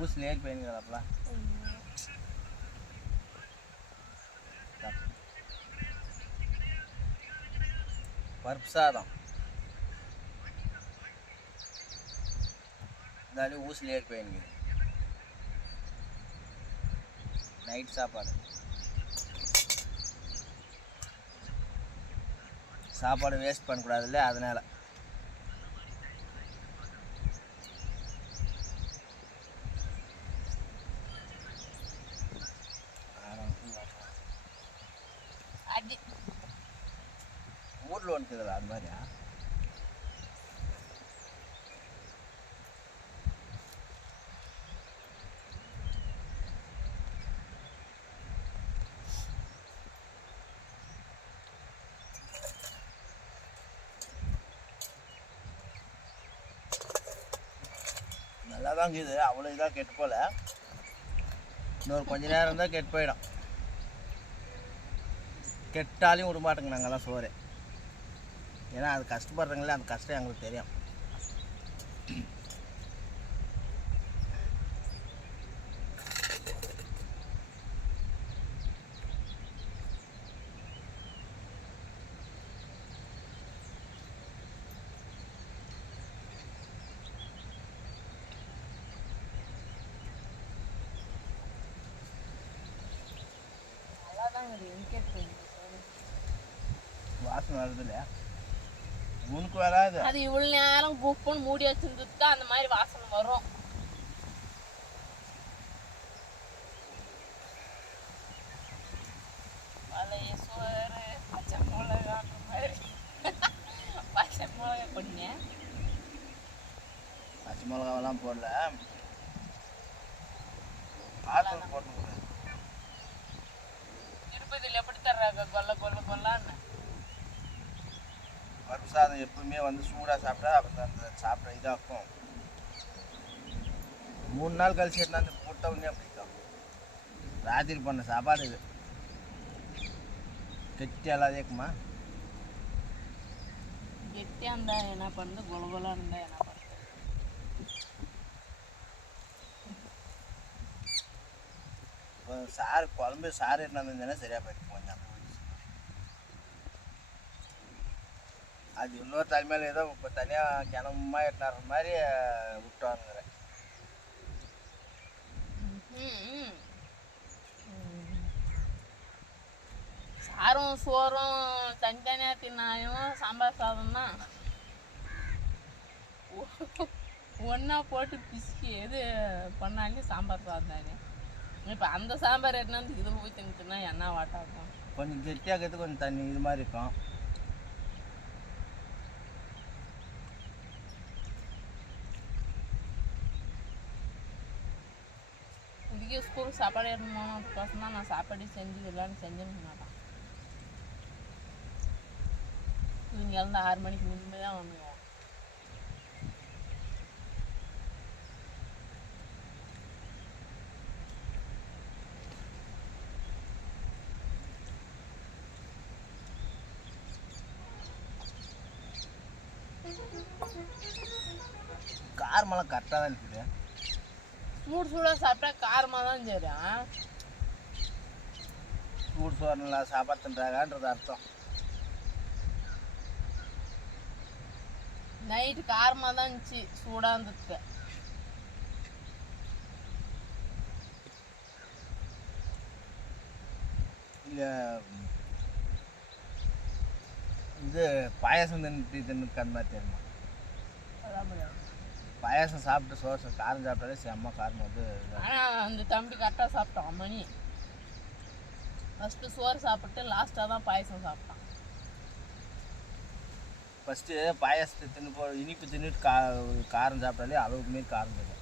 ஊசில் ஏறிపోయింది కదా అట్లా பருப்பு சாதம் இருந்தாலும் ஊசில் ஏறிపోయింది நைட் சாப்பாடு வேஸ்ட் பண்ணக்கூடாதுல்ல அதனால் ஊரில் வந்துக்குதுல்ல அது மாதிரியா நல்லா தான் இருக்குது அவ்வளோ இதாக கெட்டு போகல இன்னொரு கொஞ்ச நேரம் தான் கெட்டு போயிடும் கெட்டாலையும் விட மாட்டோங்க நாங்கள்லாம் சோறு ஏன்னா அது கஷ்டப்படுறவங்களே அந்த கஷ்டம் எங்களுக்கு தெரியும் வாசனை வருது இல்லையா உனக்கு வராது அது இவ்வளோ நேரம் குப்புன்னு மூடி வச்சிருந்துட்டு தான் அந்த மாதிரி வாசனை வரும் பழைய சோறு பச்சை மிளகா மாதிரி பச்சை மிளகா போடுங்க பச்சை மிளகாவெல்லாம் போடல ஆத்தூர் போட்டு திருப்பதியில் எப்படி தர்றாங்க கொல்லான்னு பருப்பு சாதம் எப்பவுமே வந்து சூடாக சாப்பிட்டா அப்போ அந்த சாப்பிட இதாகும் 3 நாள் கழிச்சு அந்த போட்ட உடனே பிடிக்கும் ராத்திரி பண்ண சாப்பாடு இது கெட்டியெல்லாம் இருக்குமா கெட்டியாக இருந்தால் என்ன பண்ணுது கொலகொலாக இருந்தால் என்ன பண்ணுது இப்போ சாறு குழம்பு சாறு என்ன இருந்ததுன்னா சரியாக போயிட்டு கொஞ்சம் அது இன்னொரு தலைமையில் ஏதோ இப்போ தனியாக கிணமா எட்டினார மாதிரி விட்டுவானுங்கிறேன் சாரும் சோறும் தனித்தனியாக தின்னாயும் சாம்பார் சாதம் தான் ஒன்றா போட்டு பிசுக்கி எது பண்ணாலும் சாம்பார் சாதம் தானே இப்போ அந்த சாம்பார் என்ன இதில் போய் தின்னுட்டுனா என்ன வாட்டாகும் கொஞ்சம் கெட்டியாகிறது கொஞ்சம் தண்ணி இது மாதிரி இருக்கும் இதுக்கே ஸ்கூலுக்கு சாப்பாடு எடுக்கணும் கோசம் தான் நான் சாப்பாடு செஞ்சுக்கலான்னு செஞ்சுன்னு மாட்டேன் இவங்க இறந்து 6 மணிக்கு முன்பே தான் வந்துடுவோம் காரமெல்லாம் கரெக்டாக தான் இருக்குது சூடாக சாப்பிட்டா காரமாக தான் செய்கிறேன் சூடு சோறு நல்லா சாப்பாடுன்றாங்கன்றது அர்த்தம் நைட்டு காரமாக தான் இருந்துச்சு சூடாக இருந்ததுக்கு இல்லை இது பாயாசம் தின்னுக்கு அந்த மாதிரி தெரியுமா பாயாசம் சாப்பிட்டு சோறு காரம் சாப்பிட்டாலே செம்ம காரம் வந்து ஆனால் அந்த தம்பி கரெக்டாக சாப்பிட்டான் மணி ஃபஸ்ட்டு சோறு சாப்பிட்டு லாஸ்ட்டாக தான் பாயசம் சாப்பிட்டான் ஃபஸ்ட்டு பாயாசத்தை தின்னு இனிப்பு தின்னுட்டு காரம் சாப்பிட்டாலே அளவுக்கு மாரி காரம் தெரியும்